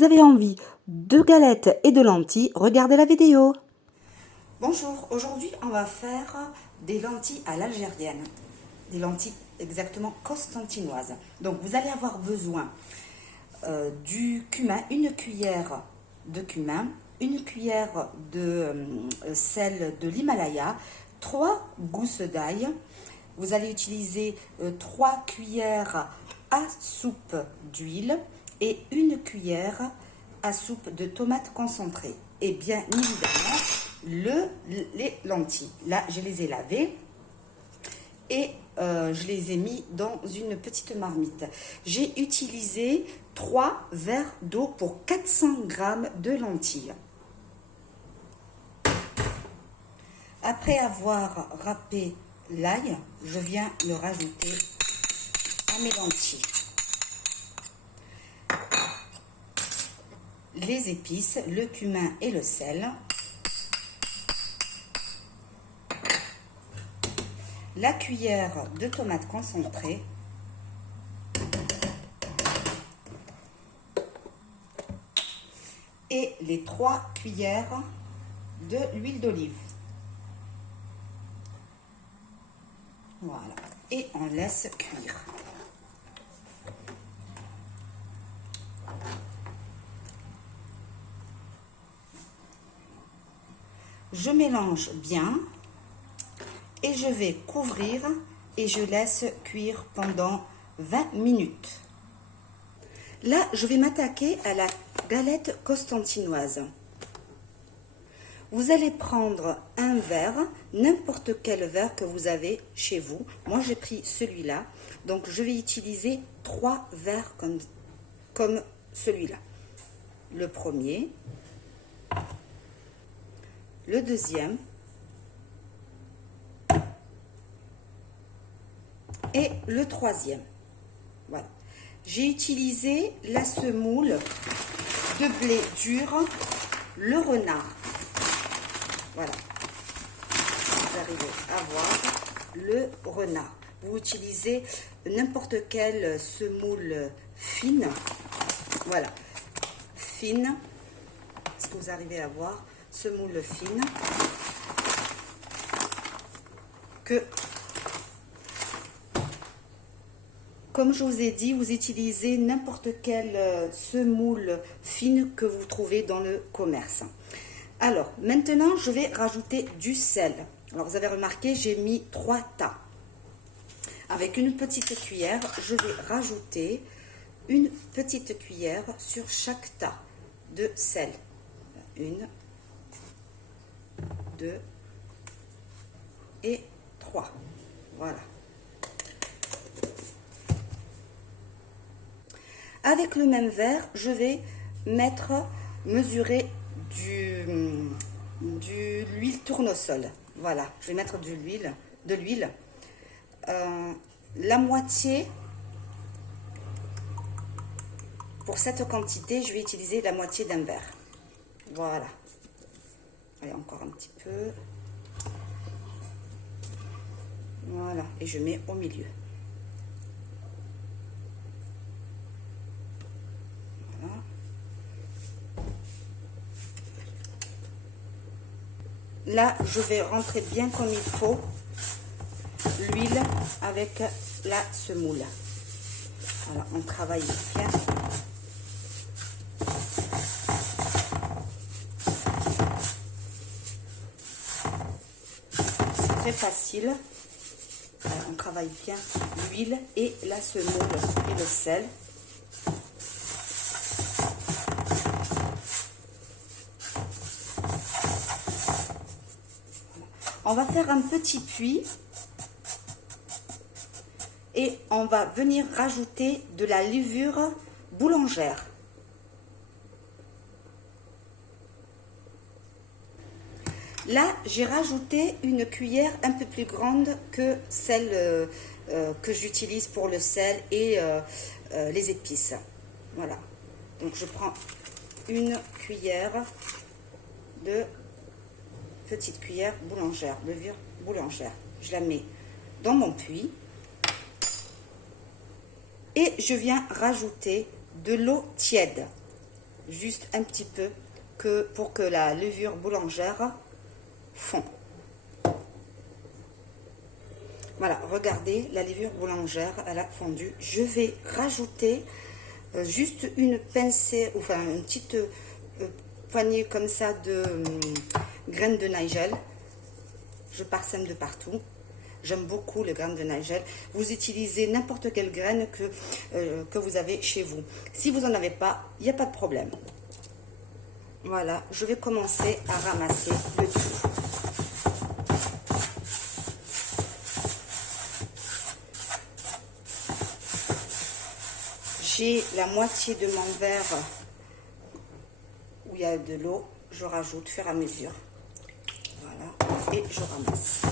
Vous avez envie de galettes et de lentilles, regardez la vidéo. Bonjour, aujourd'hui on va faire des lentilles à l'algérienne, des lentilles exactement constantinoises. Donc vous allez avoir besoin du cumin, une cuillère de cumin, une cuillère de sel de l'Himalaya, 3 gousses d'ail. Vous allez utiliser 3 cuillères à soupe d'huile et une cuillère à soupe de tomates concentrées. Et bien évidemment, les lentilles. Là, je les ai lavées et je les ai mis dans une petite marmite. J'ai utilisé 3 verres d'eau pour 400 g de lentilles. Après avoir râpé l'ail, je viens le rajouter à mes lentilles. Les épices, le cumin et le sel. La cuillère de tomates concentrées. Et les 3 cuillères de l'huile d'olive. Voilà. Et on laisse cuire. Je mélange bien et je vais couvrir et je laisse cuire pendant 20 minutes. Là, je vais m'attaquer à la galette constantinoise. Vous allez prendre un verre, n'importe quel verre que vous avez chez vous. Moi, j'ai pris celui-là. Donc, je vais utiliser 3 verres comme celui-là. Le premier, le deuxième et le troisième. Voilà. J'ai utilisé la semoule de blé dur, le renard. Voilà. Vous arrivez à voir le renard. Vous utilisez n'importe quelle semoule fine. Voilà. Fine. Est-ce que vous arrivez à voir? Semoule fine. Comme je vous ai dit, vous utilisez n'importe quelle semoule fine que vous trouvez dans le commerce. Alors, maintenant, je vais rajouter du sel. Alors, vous avez remarqué, j'ai mis 3 tas. Avec une petite cuillère, je vais rajouter une petite cuillère sur chaque tas de sel. 1, 2 et 3. Voilà. Avec le même verre, je vais mesurer de l'huile tournesol. Voilà, je vais mettre de l'huile. La moitié, pour cette quantité, je vais utiliser la moitié d'un verre. Voilà. Allez, encore un petit peu. Voilà, et je mets au milieu. Là, je vais rentrer bien comme il faut l'huile avec la semoule. Voilà, on travaille bien. C'est très facile. Voilà, on travaille bien l'huile et la semoule et le sel. On va faire un petit puits et on va venir rajouter de la levure boulangère. Là, j'ai rajouté une cuillère un peu plus grande que celle que j'utilise pour le sel et les épices. Voilà. Donc, je prends une cuillère de petite cuillère boulangère, levure boulangère. Je la mets dans mon puits et je viens rajouter de l'eau tiède. juste un petit peu pour que la levure boulangère fond. Voilà, regardez, la levure boulangère, elle a fondu. Je vais rajouter juste une pincée, enfin une petite poignée comme ça de graines de nigel. Je parsème de partout. J'aime beaucoup les graines de nigel. Vous utilisez n'importe quelle graine que vous avez chez vous. Si vous n'en avez pas, il n'y a pas de problème. Voilà, je vais commencer à ramasser le tout. J'ai la moitié de mon verre où il y a de l'eau. Je rajoute au fur et à mesure. Voilà, et je ramasse.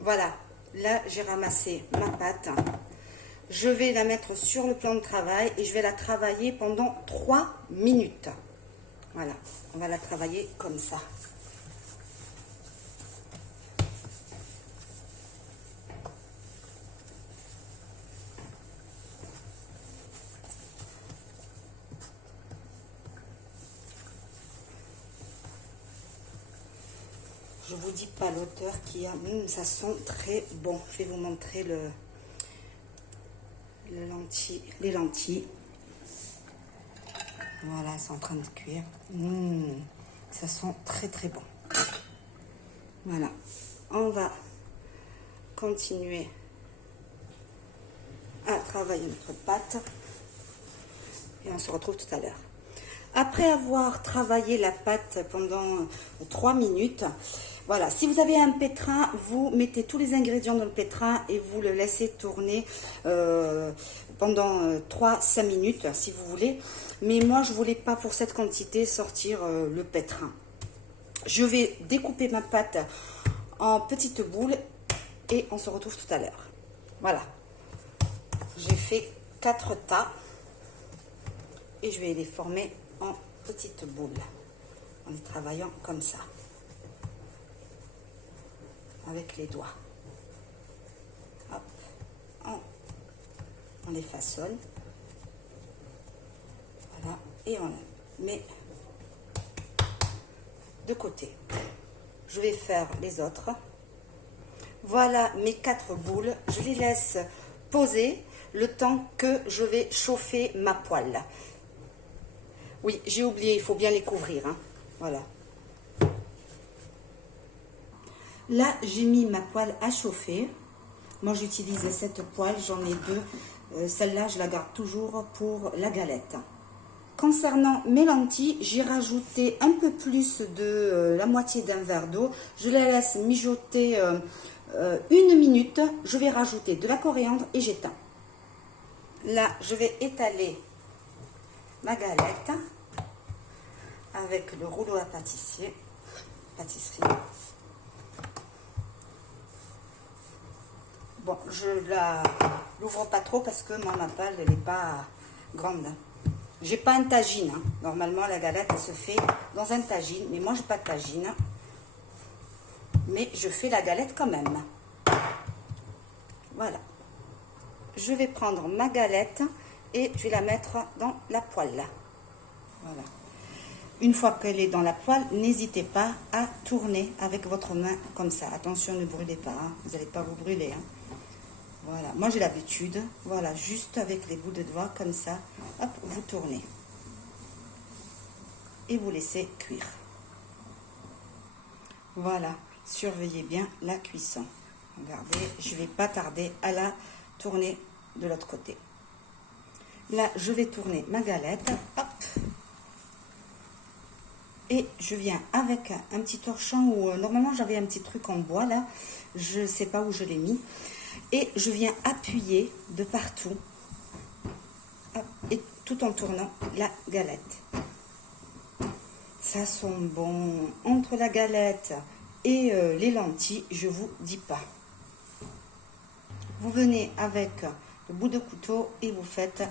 Voilà, là j'ai ramassé ma pâte. Je vais la mettre sur le plan de travail et je vais la travailler pendant 3 minutes. Voilà, on va la travailler comme ça. Je vous dis pas l'auteur qui a, ça sent très bon. Je vais vous montrer les lentilles. Voilà, c'est en train de cuire. Ça sent très très bon. Voilà, on va continuer à travailler notre pâte et on se retrouve tout à l'heure. Après avoir travaillé la pâte pendant 3 minutes, voilà, si vous avez un pétrin, vous mettez tous les ingrédients dans le pétrin et vous le laissez tourner pendant 3-5 minutes si vous voulez. Mais moi, je ne voulais pas pour cette quantité sortir le pétrin. Je vais découper ma pâte en petites boules et on se retrouve tout à l'heure. Voilà, j'ai fait 4 tas et je vais les former en petites boules en les travaillant comme ça avec les doigts. Hop, on les façonne, voilà, et on les met de côté. Je vais faire les autres. Voilà mes 4 boules, je les laisse poser le temps que je vais chauffer ma poêle. Oui, j'ai oublié, il faut bien les couvrir, hein. Voilà. Là, j'ai mis ma poêle à chauffer. Moi, j'utilise cette poêle, j'en ai 2. Celle-là, je la garde toujours pour la galette. Concernant mes lentilles, j'ai rajouté un peu plus de la moitié d'un verre d'eau. Je les laisse mijoter 1 minute. Je vais rajouter de la coriandre et j'éteins. Là, je vais étaler ma galette avec le rouleau à pâtisserie. Bon, je l'ouvre pas trop parce que moi, ma poêle, elle n'est pas grande. J'ai pas un tagine. Hein. Normalement, la galette, elle se fait dans un tagine. Mais moi, j'ai pas de tagine. Mais je fais la galette quand même. Voilà. Je vais prendre ma galette et je vais la mettre dans la poêle. Voilà. Une fois qu'elle est dans la poêle, n'hésitez pas à tourner avec votre main comme ça. Attention, ne brûlez pas. Hein. Vous n'allez pas vous brûler. Hein. Voilà. Moi, j'ai l'habitude. Voilà. Juste avec les bouts de doigts comme ça. Hop, vous tournez. Et vous laissez cuire. Voilà. Surveillez bien la cuisson. Regardez, je ne vais pas tarder à la tourner de l'autre côté. Là, je vais tourner ma galette. Hop. Et je viens avec un petit torchon où normalement j'avais un petit truc en bois là. Je ne sais pas où je l'ai mis. Et je viens appuyer de partout. Hop, et tout en tournant la galette. Ça sent bon. Entre la galette et les lentilles, je vous dis pas. Vous venez avec le bout de couteau et vous faites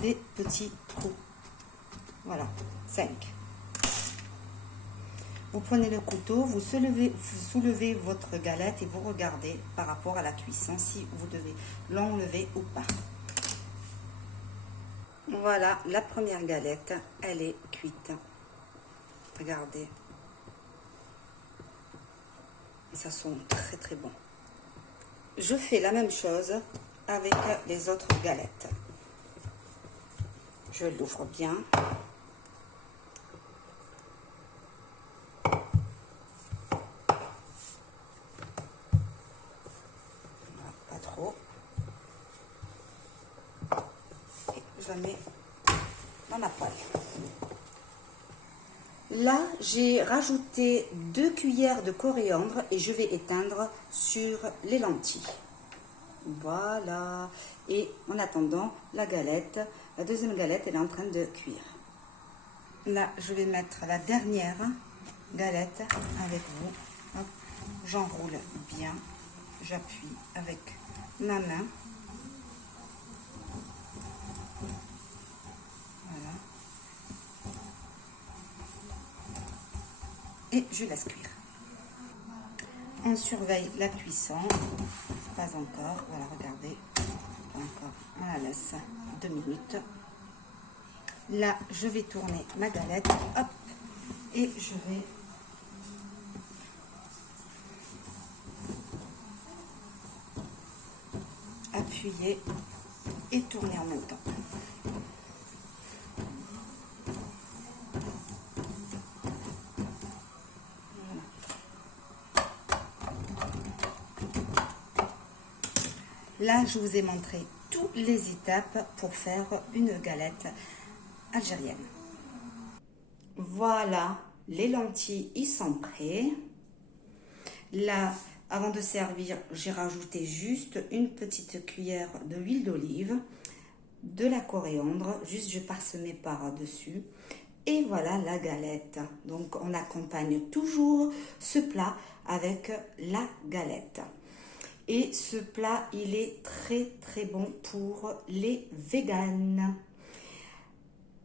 des petits trous. Voilà, 5. Vous prenez le couteau, vous soulevez votre galette et vous regardez par rapport à la cuisson si vous devez l'enlever ou pas. Voilà, la première galette, elle est cuite. Regardez. Ça sent très très bon. Je fais la même chose avec les autres galettes. Je l'ouvre bien. Pas trop. Et je la mets dans ma poêle. Là, j'ai rajouté 2 cuillères de coriandre et je vais éteindre sur les lentilles. Voilà. Et en attendant, la deuxième galette, elle est en train de cuire. Là, je vais mettre la dernière galette avec vous. J'enroule bien. J'appuie avec ma main. Voilà. Et je laisse cuire. On surveille la cuisson. Pas encore. Voilà, regardez. Pas encore. On la laisse 2 minutes. Là, je vais tourner ma galette. Hop. Et je vais appuyer et tourner en même temps. Là, je vous ai montré toutes les étapes pour faire une galette algérienne. Voilà, les lentilles, ils sont prêts. Là, avant de servir, j'ai rajouté juste une petite cuillère d'huile d'olive, de la coriandre, juste je parsemais par-dessus. Et voilà la galette. Donc, on accompagne toujours ce plat avec la galette. Et ce plat, il est très très bon pour les véganes.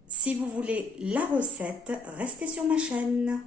Si vous voulez la recette, restez sur ma chaîne.